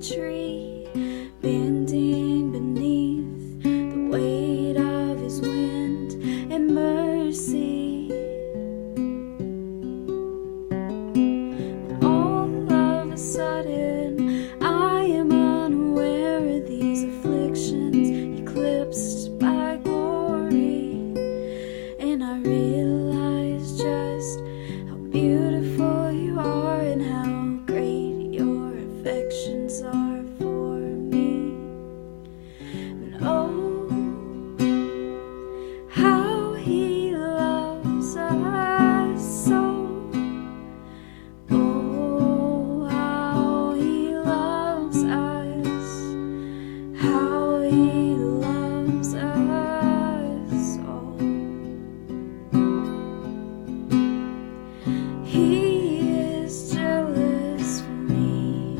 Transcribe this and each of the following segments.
tree, bending beneath the weight of his wind and mercy. All of a sudden, I am unaware of these afflictions, eclipsed by glory, and I realize just how beautiful you are and how great your affections are for me. And oh, how he loves us so. Oh, how he loves us. How he loves us all. He is jealous for me.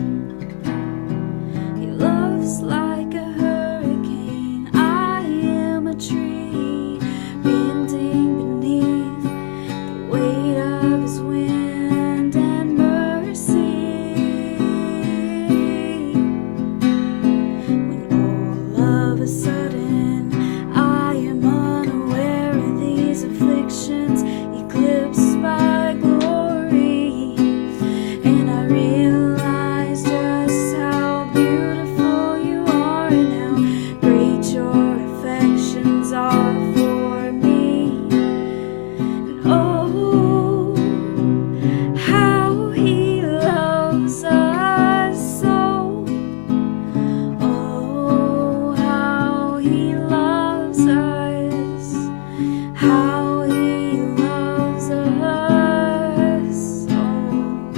He loves like a hurricane. I am a tree, bending beneath the weight of his wind and mercy. When all of a sudden I am unaware of these afflictions, eclipsed by glory, and I realize just how beautiful you are and how great your affections are for me. And oh, how he loves us so. Oh, how he loves us. How he loves us all.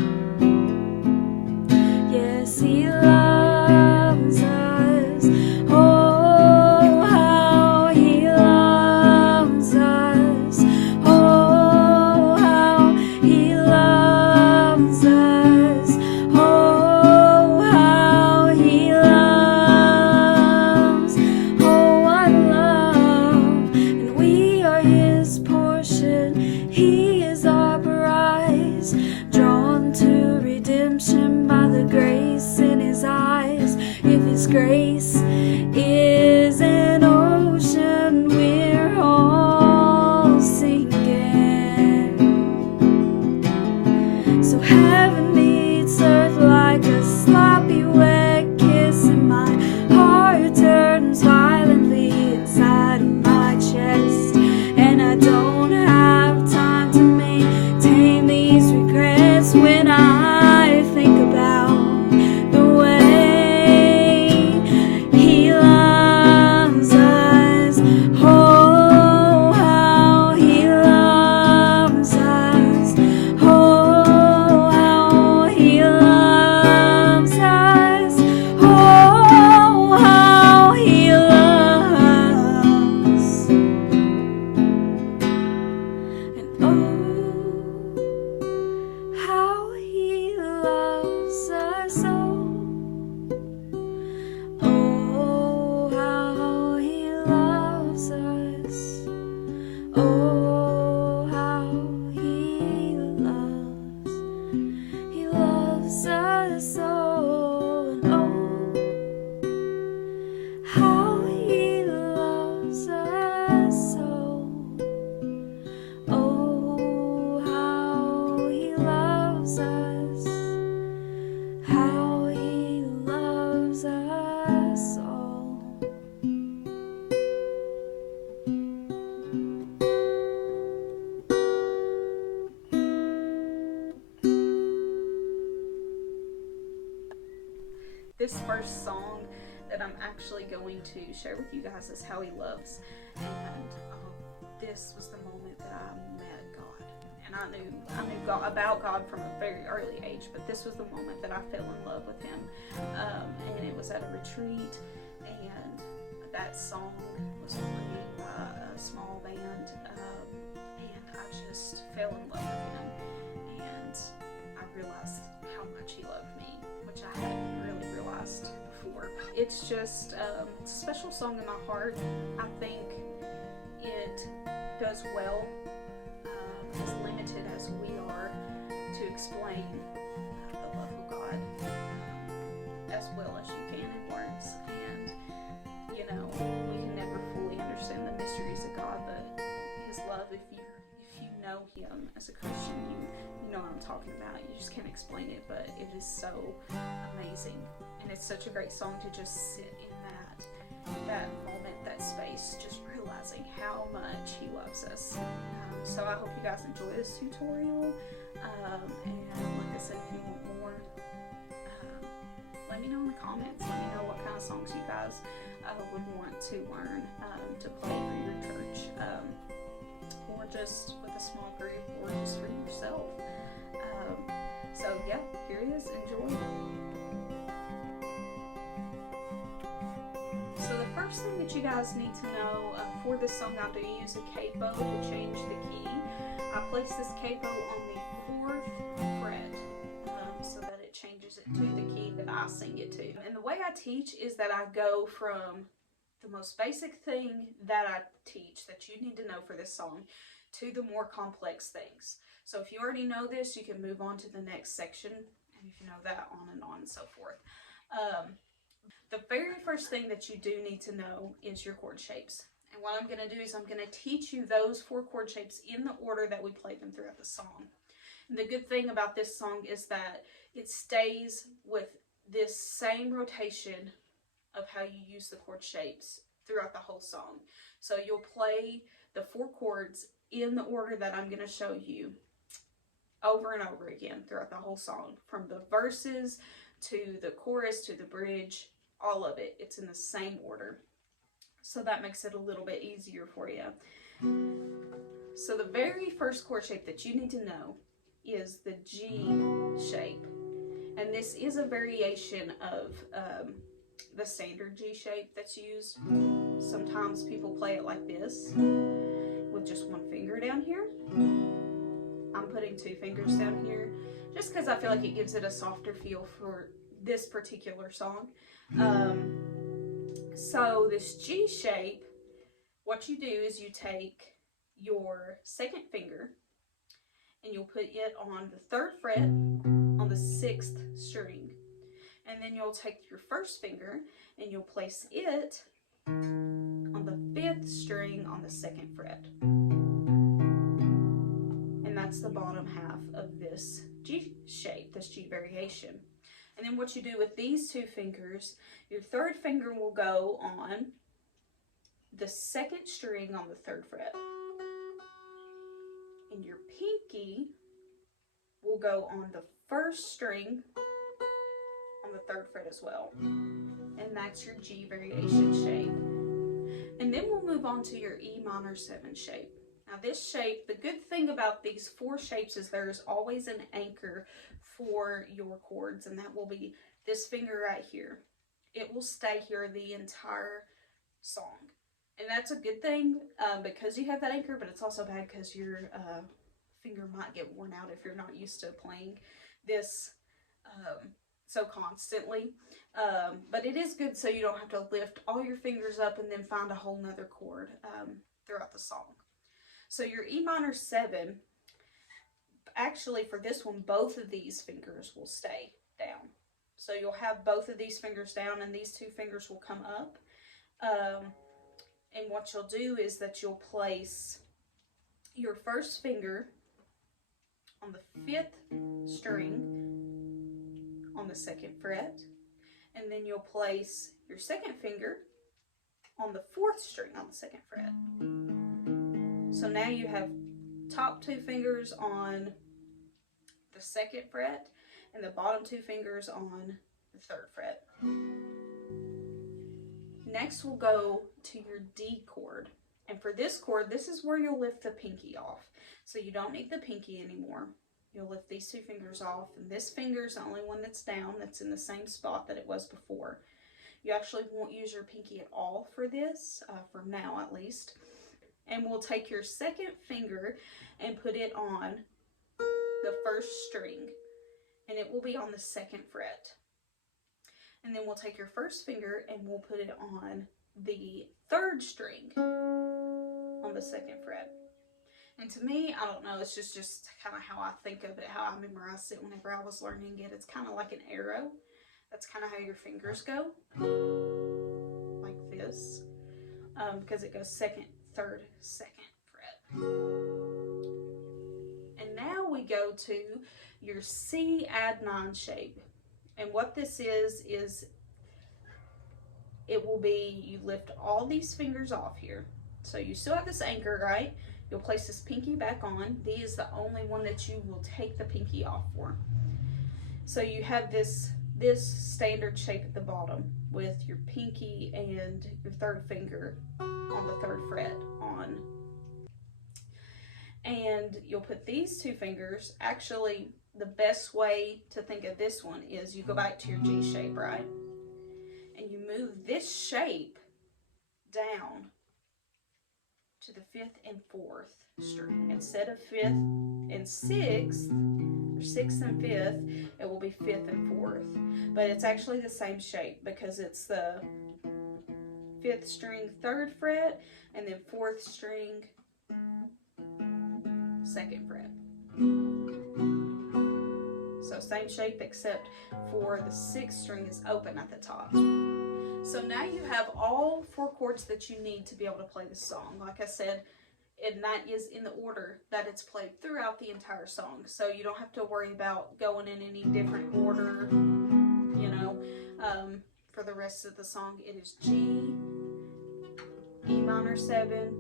Yes, he loves us. Oh, how he loves us. Oh, how he loves us. Oh, how he loves. Oh, what love. And we are his portion. He is our prize, drawn to redemption by the grace in his eyes. If his grace is an ocean, we're all sinking. So heaven meets earth like a sloppy wet kiss, and my heart turns violently inside of my chest, and I don't have time to maintain these regrets when I think about the way he loves us. Oh, how he loves us. Oh, how he loves us. Oh, how he loves. And oh, how he loves us all. Oh, how he loves us. Oh, how he loves. He loves us all. And oh, how he loves us all. Oh, how he loves us. How he loves us all. This first song that I'm actually going to share with you guys is How He Loves. And this was the moment that I met God. And I knew God, about God from a very early age, but this was the moment that I fell in love with him. And it was at a retreat, and that song was played by a small band, and I just fell in love with him, and I realized how much he loved me, which I hadn't really realized before. It's just it's a special song in my heart. I think it does well, as limited as we are, to explain the love of God. as well as you can in words. And, you know, we can never fully understand the mysteries of God, but His love, if you know Him as a Christian, you know what I'm talking about. You just can't explain it, but it is so amazing. And it's such a great song to just sit in that moment, that space, just realizing how much He loves us. So I hope you guys enjoy this tutorial. And like I said, if you want more, let me know in the comments. Let me know what kind of songs you guys would want to learn to play for your church, or just with a small group, or just for yourself. So yeah, here it is. Enjoy. So the first thing that you guys need to know, for this song, I do use a capo to change the key. I place this capo on the 4th fret, so that it changes it to the key that I sing it to. And the way I teach is that I go from the most basic thing that I teach that you need to know for this song to the more complex things. So if you already know this, you can move on to the next section, and if you know that, on and so forth. The very first thing that you do need to know is your chord shapes. And what I'm going to do is I'm going to teach you those 4 chord shapes in the order that we play them throughout the song. And the good thing about this song is that it stays with this same rotation of how you use the chord shapes throughout the whole song. So you'll play the 4 chords in the order that I'm going to show you over and over again throughout the whole song, from the verses to the chorus to the bridge. All of it, it's in the same order. So that makes it a little bit easier for you. So the very first chord shape that you need to know is the G shape. And this is a variation of the standard G shape that's used. Sometimes people play it like this, with just 1 finger down here. I'm putting 2 fingers down here, just because I feel like it gives it a softer feel for this particular song. So this G shape, what you do is you take your 2nd finger and you'll put it on the 3rd fret on the 6th string. And then you'll take your 1st finger and you'll place it on the 5th string on the 2nd fret. And that's the bottom half of this G shape, this G variation. And then what you do with these 2 fingers, your 3rd finger will go on the 2nd string on the 3rd fret. And your pinky will go on the 1st string on the 3rd fret as well. And that's your G variation shape. And then we'll move on to your E minor 7 shape. Now this shape, the good thing about these 4 shapes is there's always an anchor for your chords, and that will be this finger right here. It will stay here the entire song. And that's a good thing because you have that anchor, but it's also bad because your finger might get worn out if you're not used to playing this so constantly. But it is good so you don't have to lift all your fingers up and then find a whole nother chord throughout the song. So your E minor 7, actually for this one, both of these fingers will stay down. So you'll have both of these fingers down and these 2 fingers will come up. And what you'll do is that you'll place your 1st finger on the 5th string on the 2nd fret. And then you'll place your 2nd finger on the 4th string on the 2nd fret. So now you have top 2 fingers on the 2nd fret and the bottom 2 fingers on the 3rd fret. Next we'll go to your D chord. And for this chord, this is where you'll lift the pinky off. So you don't need the pinky anymore. You'll lift these 2 fingers off, and this finger is the only one that's down, that's in the same spot that it was before. You actually won't use your pinky at all for this, for now at least. And we'll take your 2nd finger and put it on the 1st string, and it will be on the 2nd fret. And then we'll take your 1st finger and we'll put it on the 3rd string on the 2nd fret. And to me, I don't know, it's just kind of how I think of it, how I memorized it whenever I was learning it. It's kind of like an arrow. That's kind of how your fingers go, like this, because it goes second, third, second fret. And now we go to your C add 9 shape. And what this is it will be, you lift all these fingers off here. So you still have this anchor, right? You'll place this pinky back on. D is the only one that you will take the pinky off for. So you have this standard shape at the bottom with your pinky and your third finger on the 3rd fret on. And you'll put these 2 fingers, actually the best way to think of this one is you go back to your G shape, right? And you move this shape down to the 5th and 4th string. Instead of 5th and 6th, or 6th and 5th, it will be 5th and 4th. But it's actually the same shape because it's the 5th string 3rd fret and then 4th string 2nd fret. So same shape except for the 6th string is open at the top. So now you have all 4 chords that you need to be able to play the song. Like I said, and that is in the order that it's played throughout the entire song. So you don't have to worry about going in any different order, you know. For the rest of the song, it is G, E minor 7,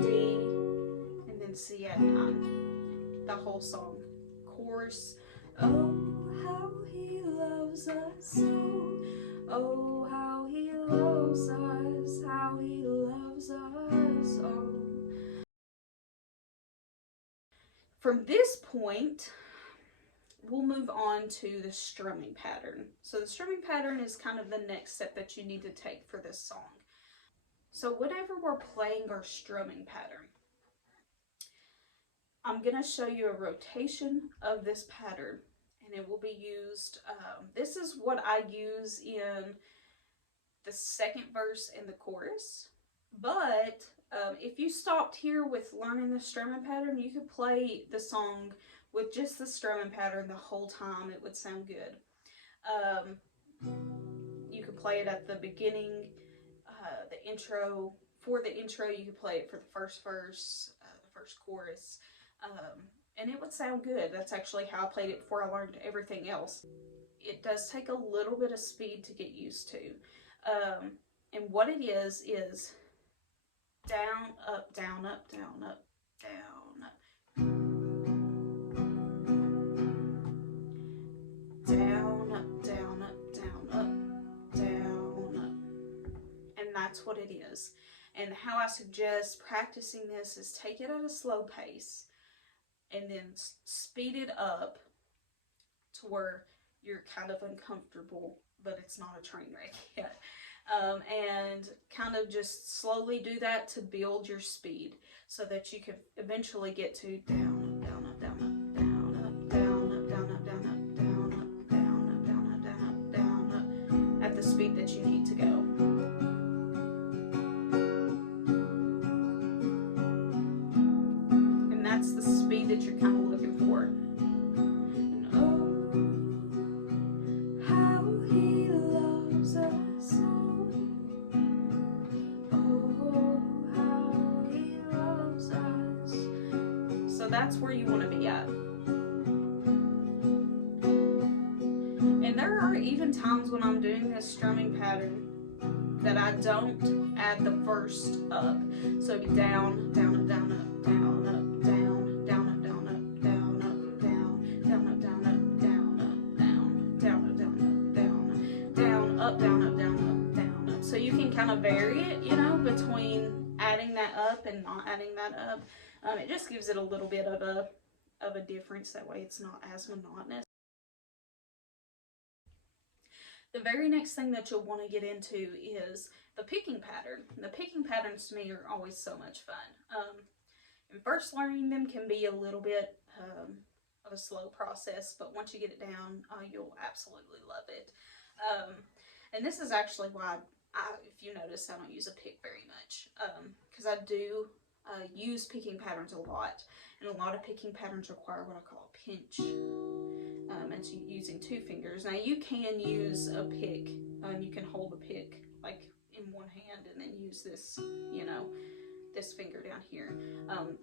D, and then C add 9. The whole song. Chorus. Oh, how he loves us so. Oh, how he loves us, how he loves us, oh. From this point, we'll move on to the strumming pattern. So the strumming pattern is kind of the next step that you need to take for this song. So whenever we're playing our strumming pattern, I'm going to show you a rotation of this pattern. And it will be used, this is what I use in the 2nd verse and the chorus. But if you stopped here with learning the strumming pattern, you could play the song with just the strumming pattern the whole time. It would sound good. You could play it at the beginning, the intro. For the intro, you could play it for the 1st verse, the 1st chorus. And it would sound good. That's actually how I played it before I learned everything else. It does take a little bit of speed to get used to. And what it is down, up, down, up, down, up, down, up. Down, up, down, up, down, up, down, up. And that's what it is. And how I suggest practicing this is take it at a slow pace. And then speed it up to where you're kind of uncomfortable, but it's not a train wreck yet. And kind of just slowly do that to build your speed so that you can eventually get to down, down, up, down, up, down, up, down, up, down, up, down, up, down, up, down, up, down, up, down, up, down, up, at the speed that you need to go. That's the speed that you're kind of looking for. And oh, how he loves us so. Oh, how he loves us. So that's where you want to be at. And there are even times when I'm doing this strumming pattern that I don't add the 1st up. So it'd be down, down, up, down, up, down, up. So you can kind of vary it, you know, between adding that up and not adding that up. It just gives it a little bit of a difference. That way it's not as monotonous. The very next thing that you'll want to get into is the picking pattern. The picking patterns to me are always so much fun. And first learning them can be a little bit of a slow process, but once you get it down, you'll absolutely love it. And this is actually why, if you notice, I don't use a pick very much, because I do use picking patterns a lot, and a lot of picking patterns require what I call a pinch. And it's using 2 fingers. Now you can use a pick. You can hold the pick like in one hand and then use this, you know, this finger down here.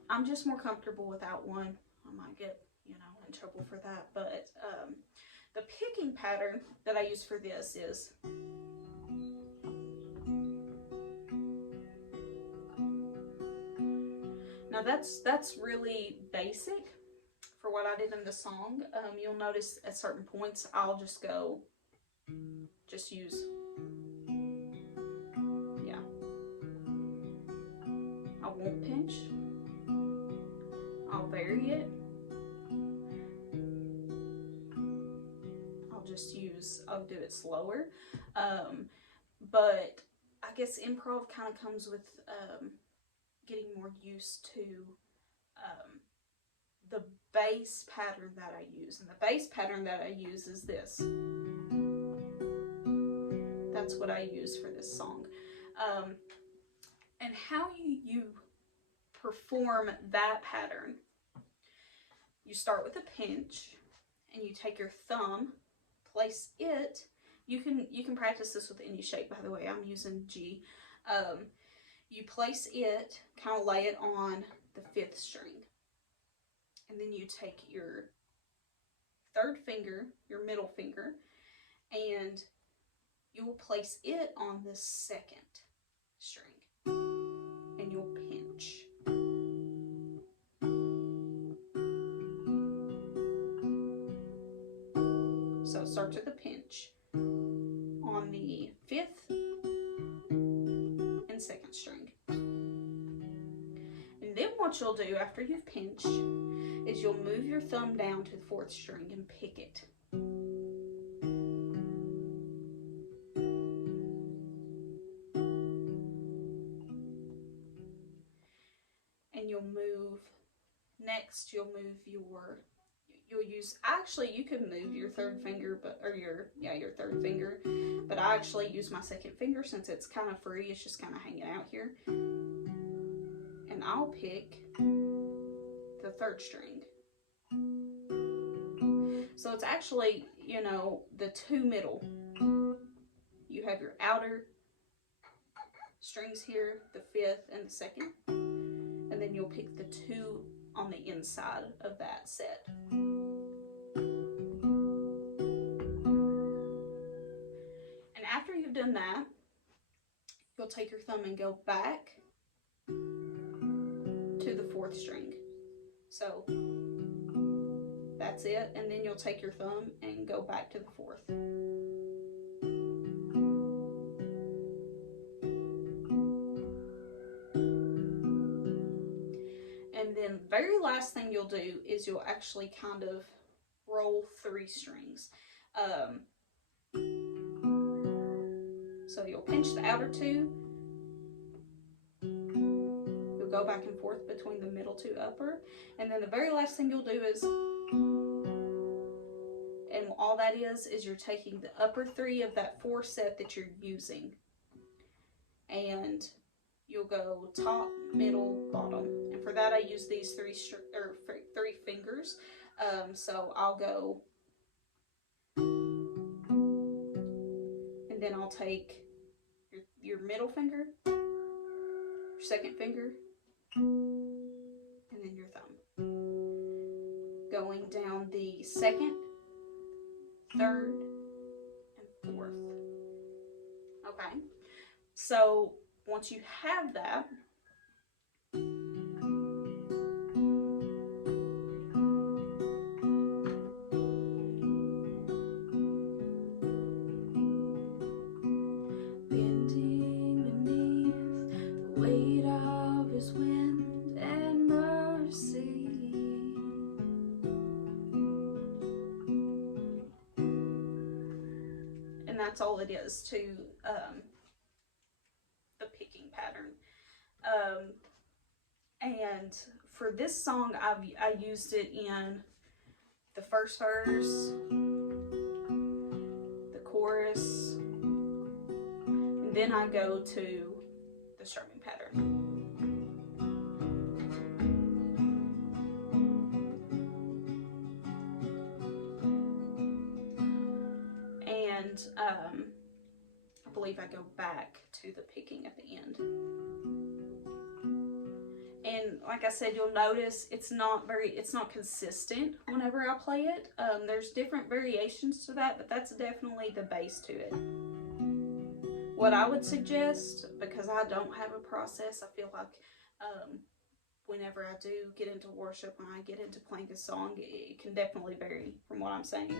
I'm just more comfortable without one. I might get, you know, in trouble for that. But the picking pattern that I use for this is now that's really basic for what I did in the song. You'll notice at certain points I'll just use, yeah. I won't pinch. I'll vary it. I'll do it slower. But I guess improv kind of comes with getting more used to the bass pattern that I use. And the bass pattern that I use is this. That's what I use for this song. And how you perform that pattern, you start with a pinch and you take your thumb, place it. You can practice this with any shape, by the way. I'm using G. You place it, kind of lay it on the 5th string. And then you take your 3rd finger, your middle finger, and you will place it on the 2nd string. And you'll pinch. So start with the pinch on the 5th and 2nd string. And then what you'll do after you've pinched is you'll move your thumb down to the 4th string and pick it. And you'll move, next you'll move you'll use, actually you can move your 3rd finger, your 3rd finger, but I actually use my 2nd finger since it's kind of free, it's just kind of hanging out here. And I'll pick the 3rd string. So it's actually, you know, the 2 middle. You have your outer strings here, the 5th and the 2nd, and then you'll pick the 2 on the inside of that set. And after you've done that, you'll take your thumb and go back to the 4th string. So that's it, and then you'll take your thumb and go back to the 4th. And then the very last thing you'll do is you'll actually kind of roll 3 strings. So you'll pinch the outer 2, you'll go back and forth between the middle 2 upper, and then the very last thing you'll do is, and all that is you're taking the upper 3 of that 4 set that you're using, and you'll go top, middle, bottom. And for that I use these 3 fingers. So I'll go, and then I'll take your middle finger, your 2nd finger, and then your thumb. Going down the 2nd, 3rd, and 4th. Okay, so once you have that, bending beneath the weight of his wind and mercy, and that's all it is to the picking pattern. And for this song, I used it in the 1st verse, the chorus, and then I go to the strumming pattern. and I believe I go back to the picking at the end. And like I said, you'll notice it's not consistent whenever I play it. There's different variations to that, but that's definitely the base to it. What I would suggest, because I don't have a process, I feel like whenever I do get into worship, when I get into playing a song, it can definitely vary from what I'm saying.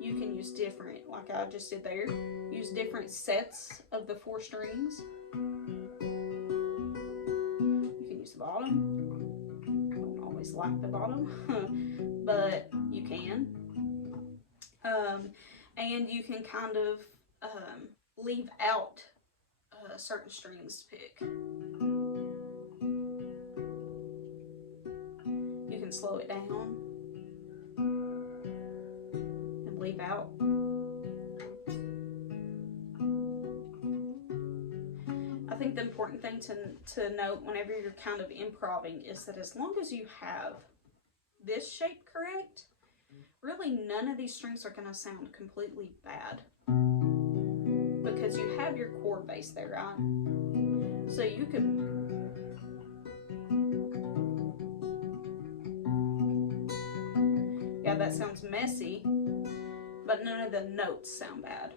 You can use different, like I just did there, use different sets of the 4 strings. You can use the bottom. I don't always like the bottom, but you can. And you can kind of leave out certain strings to pick. You can slow it down and leave out. I think the important thing to note whenever you're kind of improvising is that as long as you have this shape correct, really none of these strings are going to sound completely bad, because you have your chord base there, right? So you can, yeah, that sounds messy, but none of the notes sound bad.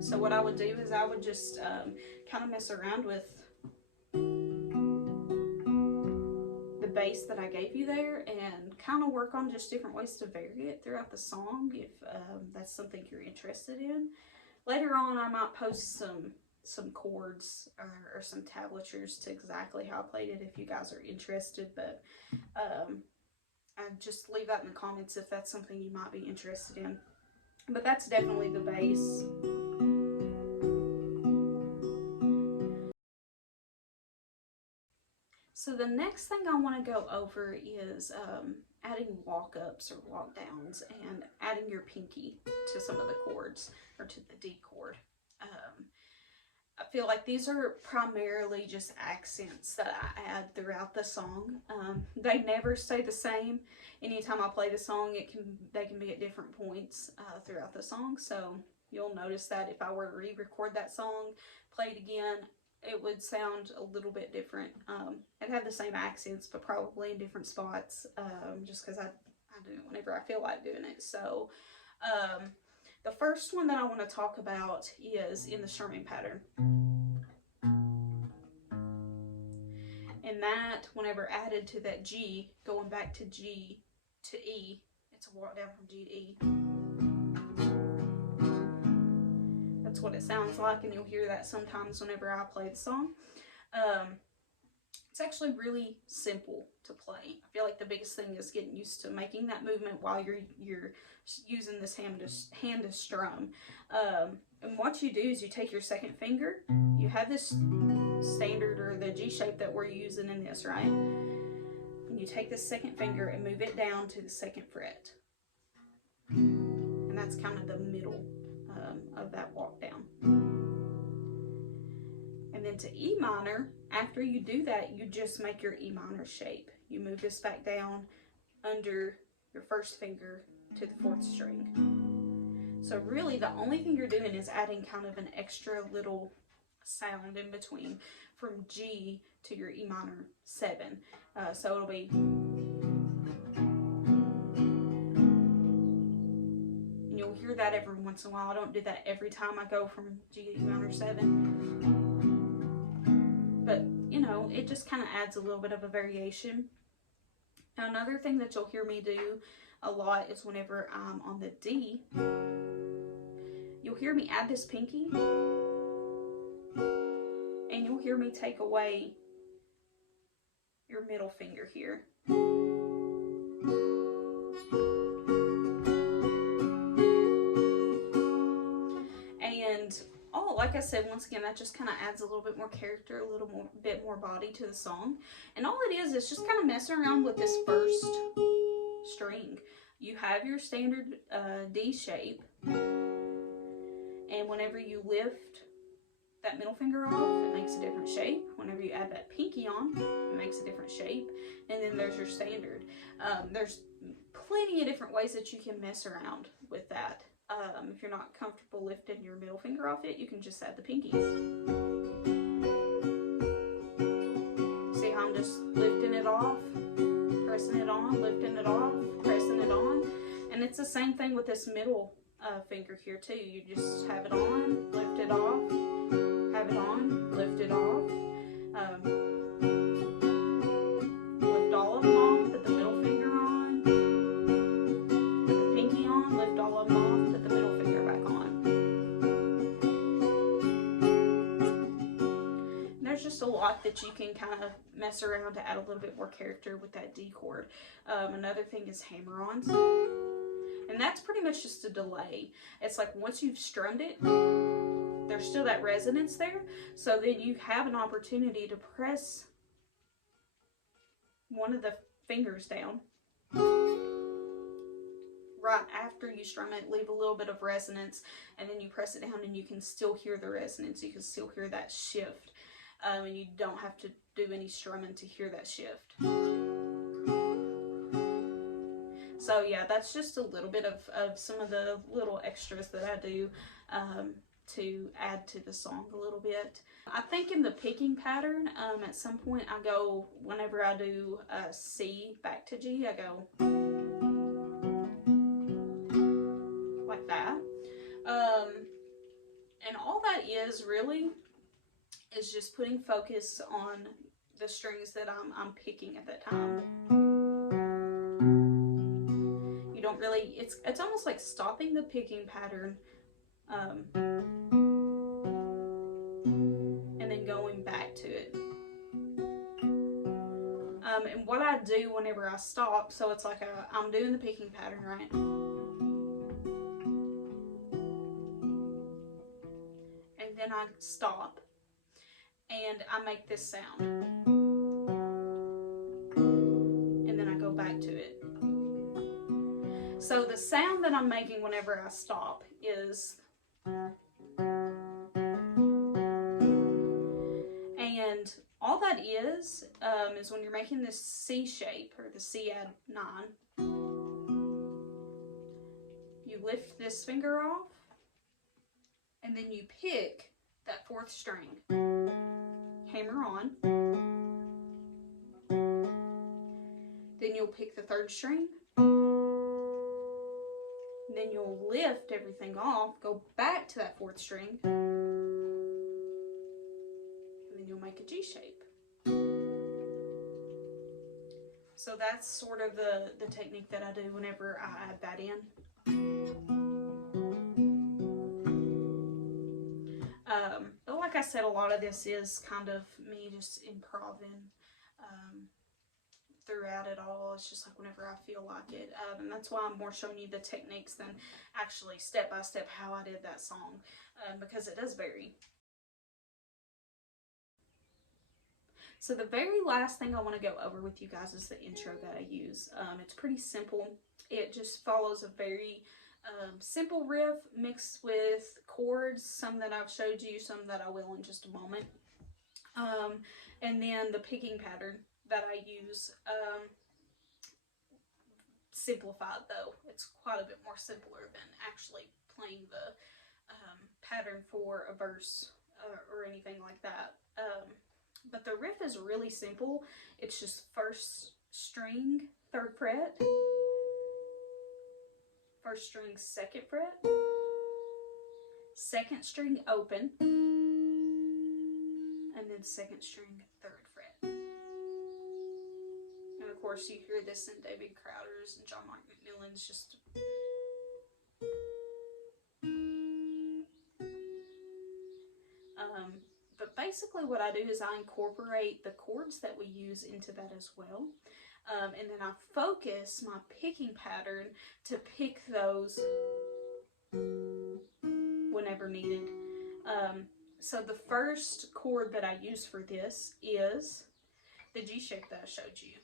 So what I would do is I would just kind of mess around with the bass that I gave you there and kind of work on just different ways to vary it throughout the song if that's something you're interested in. Later on, I might post some chords or some tablatures to exactly how I played it if you guys are interested, but I'd just leave that in the comments if that's something you might be interested in. But that's definitely the bass. So the next thing I want to go over is adding walk-ups or walk-downs and adding your pinky to some of the chords, or to the D chord. I feel like these are primarily just accents that I add throughout the song. They never stay the same. Anytime I play the song, they can be at different points throughout the song. So you'll notice that if I were to re-record that song, play it again, it would sound a little bit different. It'd have the same accents, but probably in different spots, just because I do it whenever I feel like doing it. So the first one that I want to talk about is in the strumming pattern. And that, whenever added to that G, going back to G to E, it's a walk down from G to E. That's what it sounds like, and you'll hear that sometimes whenever I play the song. It's actually really simple to play. I feel like the biggest thing is getting used to making that movement while you're using this hand to strum. And what you do is you take your second finger, you have this standard or the G shape that we're using in this, right? And you take this second finger and move it down to the 2nd fret. And that's kind of the middle of that walk down. And then to E minor, after you do that, you just make your E minor shape. You move this back down under your 1st finger to the 4th string. So really the only thing you're doing is adding kind of an extra little sound in between from G to your E minor 7. So it'll be, and you'll hear that every once in a while. I don't do that every time I go from G to E minor 7. But, you know, it just kind of adds a little bit of a variation. Now, another thing that you'll hear me do a lot is whenever I'm on the D, you'll hear me add this pinky, and you'll hear me take away your middle finger here. And like I said, once again, that just kind of adds a little bit more character, a little bit more body to the song. And all it is just kind of messing around with this 1st string. You have your standard D shape, and whenever you lift that middle finger off, it makes a different shape. Whenever you add that pinky on, it makes a different shape. And then there's your standard. There's plenty of different ways that you can mess around with that. If you're not comfortable lifting your middle finger off it, you can just add the pinky. See how I'm just lifting it off, pressing it on, lifting it off, pressing it on. And it's the same thing with this middle finger here too. You just have it on, lift it off, have it on, lift it off. Lift all of them off, put the middle finger on, put the pinky on, lift all of them off, put the middle finger back on. And there's just a lot that you can kind of mess around to add a little bit more character with that D chord. Another thing is hammer-ons. And that's pretty much just a delay. It's like once you've strummed it, there's still that resonance there. So then you have an opportunity to press one of the fingers down right after you strum it, leave a little bit of resonance, and then you press it down and you can still hear the resonance. You can still hear that shift. And you don't have to do any strumming to hear that shift. So yeah, that's just a little bit of some of the little extras that I do to add to the song a little bit. I think in the picking pattern, at some point I go, whenever I do C back to G, I go like that. And all that is really is just putting focus on the strings that I'm picking at that time. Don't really, it's almost like stopping the picking pattern and then going back to it. And what I do whenever I stop, so it's like I'm doing the picking pattern, right? And then I stop and I make this sound. And then I go back to it. So the sound that I'm making whenever I stop is, and all that is when you're making this C shape, or the C add 9, you lift this finger off, and then you pick that 4th string, hammer on, then you'll pick the 3rd string, then you'll lift everything off, go back to that 4th string, and then you'll make a G shape. So that's sort of the technique that I do whenever I add that in. But like I said, a lot of this is kind of me just improvising throughout it all. It's just like whenever I feel like it, and that's why I'm more showing you the techniques than actually step by step how I did that song, because it does vary. So the very last thing I want to go over with you guys is the intro that I use. It's pretty simple. It just follows a very simple riff mixed with chords, some that I've showed you, some that I will in just a moment, and then the picking pattern that I use, simplified though. It's quite a bit more simpler than actually playing the pattern for a verse or anything like that. But the riff is really simple. It's just 1st string, 3rd fret, 1st string, 2nd fret, 2nd string open, and then 2nd string, 3rd fret. And of course you hear this in David Crowder's and John Mark McMillan's, just but basically what I do is I incorporate the chords that we use into that as well. And then I focus my picking pattern to pick those whenever needed. So the first chord that I use for this is the G shape that I showed you.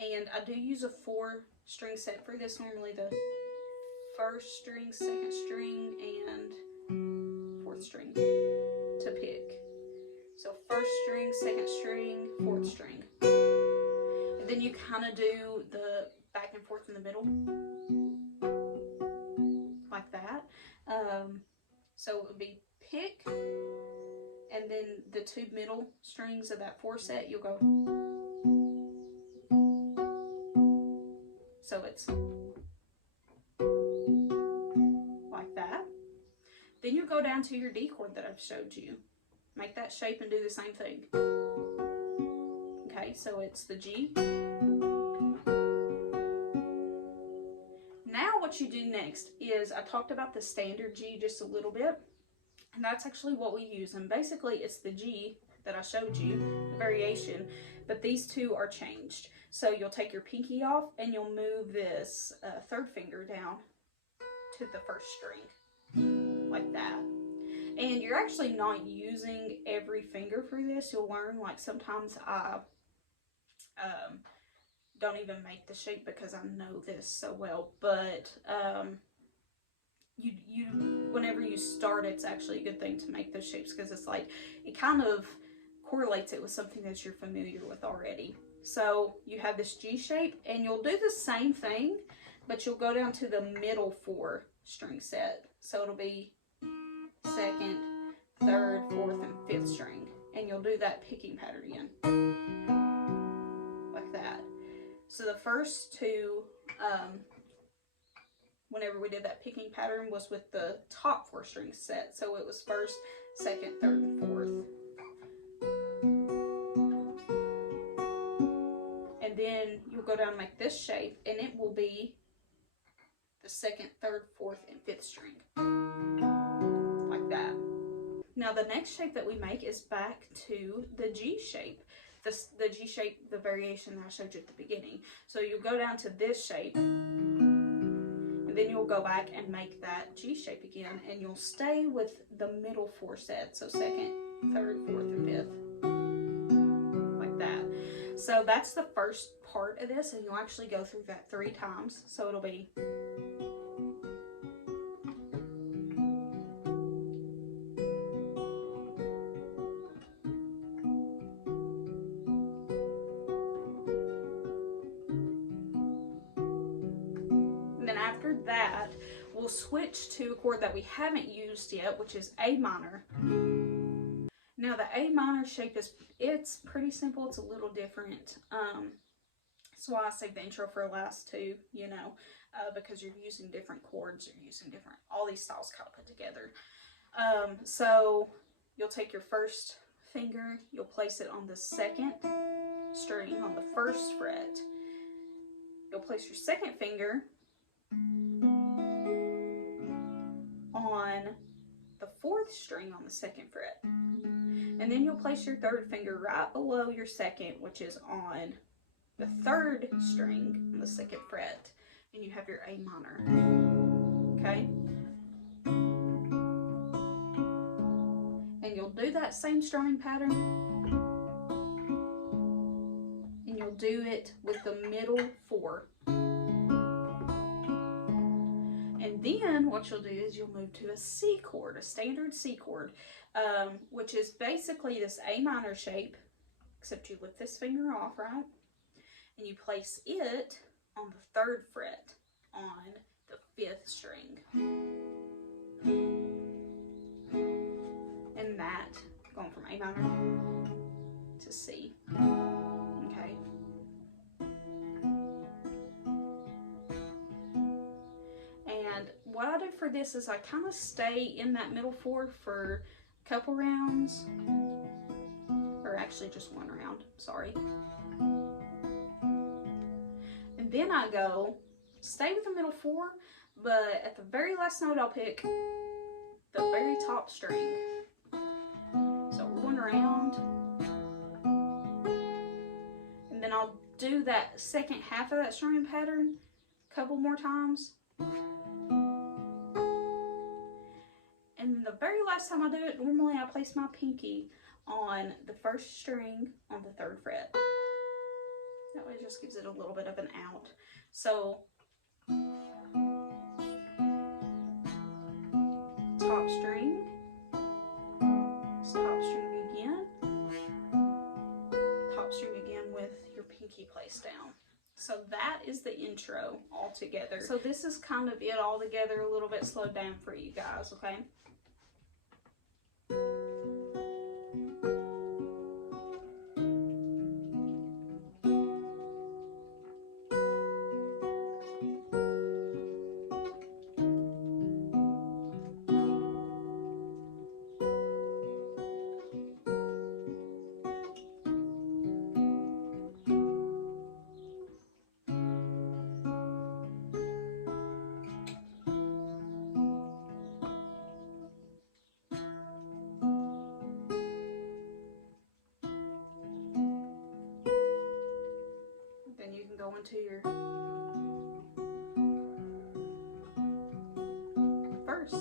And I do use a 4-string set for this, normally the 1st string, 2nd string, and 4th string to pick. So 1st string, 2nd string, 4th string. And then you kind of do the back and forth in the middle. like that. So it would be pick, and then the 2 middle strings of that 4 set, you'll go. So it's like that. Then you go down to your D chord that I've showed you. Make that shape and do the same thing. Okay, so it's the G. Now what you do next is, I talked about the standard G just a little bit, and that's actually what we use. And basically it's the G that I showed you, the variation, but these two are changed. So you'll take your pinky off and you'll move this 3rd finger down to the 1st string, like that. And you're actually not using every finger for this. You'll learn, like, sometimes I don't even make the shape because I know this so well, but you whenever you start, it's actually a good thing to make those shapes, because it's like, it kind of correlates it with something that you're familiar with already. So you have this G shape, and you'll do the same thing, but you'll go down to the middle 4 string set. So it'll be 2nd, 3rd, 4th, and 5th string, and you'll do that picking pattern again, like that. So the first 2, whenever we did that picking pattern, was with the top 4 string set. So it was 1st, 2nd, 3rd, and 4th. And then you'll go down and make this shape, and it will be the 2nd, 3rd, 4th, and 5th string, like that. Now the next shape that we make is back to the G shape. The G shape, the variation that I showed you at the beginning. So you'll go down to this shape, and then you'll go back and make that G shape again, and you'll stay with the middle 4 sets. So 2nd, 3rd, 4th, and 5th, like that. So that's the first part of this, and you'll actually go through that 3 times. So it'll be that, we'll switch to a chord that we haven't used yet, which is A minor. Now the A minor shape it's pretty simple. It's a little different. That's why I saved the intro for last too, you know, because you're using different chords, you're using all these styles kind of put together. So you'll take your 1st finger, you'll place it on the 2nd string on the 1st fret. You'll place your 2nd finger on the 4th string on the 2nd fret, and then you'll place your 3rd finger right below your 2nd, which is on the 3rd string on the 2nd fret, and you have your A minor. Okay, and you'll do that same strumming pattern, and you'll do it with the middle 4. And then what you'll do is you'll move to a C chord, a standard C chord, which is basically this A minor shape, except you lift this finger off, right? And you place it on the 3rd fret on the 5th string. And that, going from A minor to C. Okay. And what I do for this is I kind of stay in that middle 4 for a couple rounds, or actually just 1 round, sorry. And then I go, stay with the middle 4, but at the very last note I'll pick the very top string. So 1 round, and then I'll do that 2nd half of that strumming pattern a couple more times. And the very last time I do it, normally I place my pinky on the 1st string on the 3rd fret. That way it just gives it a little bit of an out. So top string, top string again, top string again with your pinky placed down. So that is the intro all together. So this is kind of it all together, a little bit slowed down for you guys, okay? Then you can go into your verse.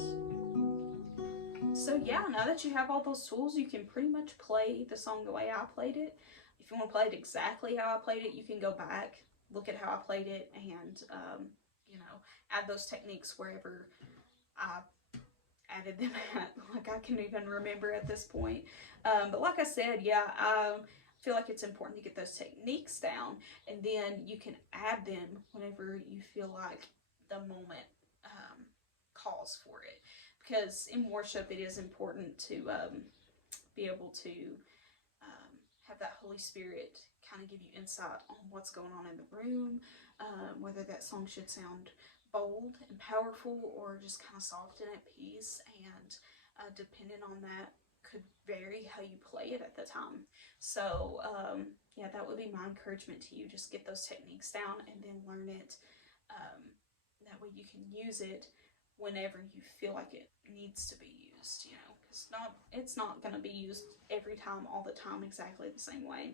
So yeah, now that you have all those tools, you can pretty much play the song the way I played it. If you want to play it exactly how I played it, you can go back, look at how I played it, and you know, add those techniques wherever I added them at. Like, I can't even remember at this point. But like I said, yeah, I feel like it's important to get those techniques down, and then you can add them whenever you feel like the moment calls for it. Because in worship, it is important to be able to have that Holy Spirit kind of give you insight on what's going on in the room, whether that song should sound bold and powerful or just kind of soft and at peace, and depending on that could vary how you play it at the time. So yeah, that would be my encouragement to you. Just get those techniques down and then learn it. That way you can use it whenever you feel like it needs to be used, you know, because it's not going to be used every time, all the time, exactly the same way.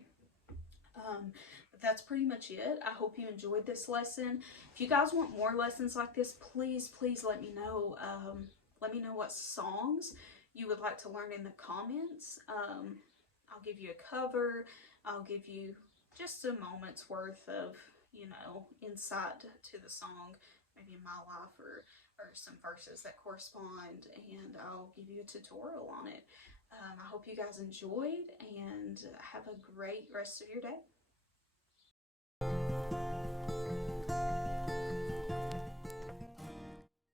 But that's pretty much it. I hope you enjoyed this lesson. If you guys want more lessons like this, please let me know. Let me know what songs you would like to learn in the comments. I'll give you a cover. I'll give you just a moment's worth of, you know, insight to the song, maybe in my life, or some verses that correspond, and I'll give you a tutorial on it. I hope you guys enjoyed, and have a great rest of your day.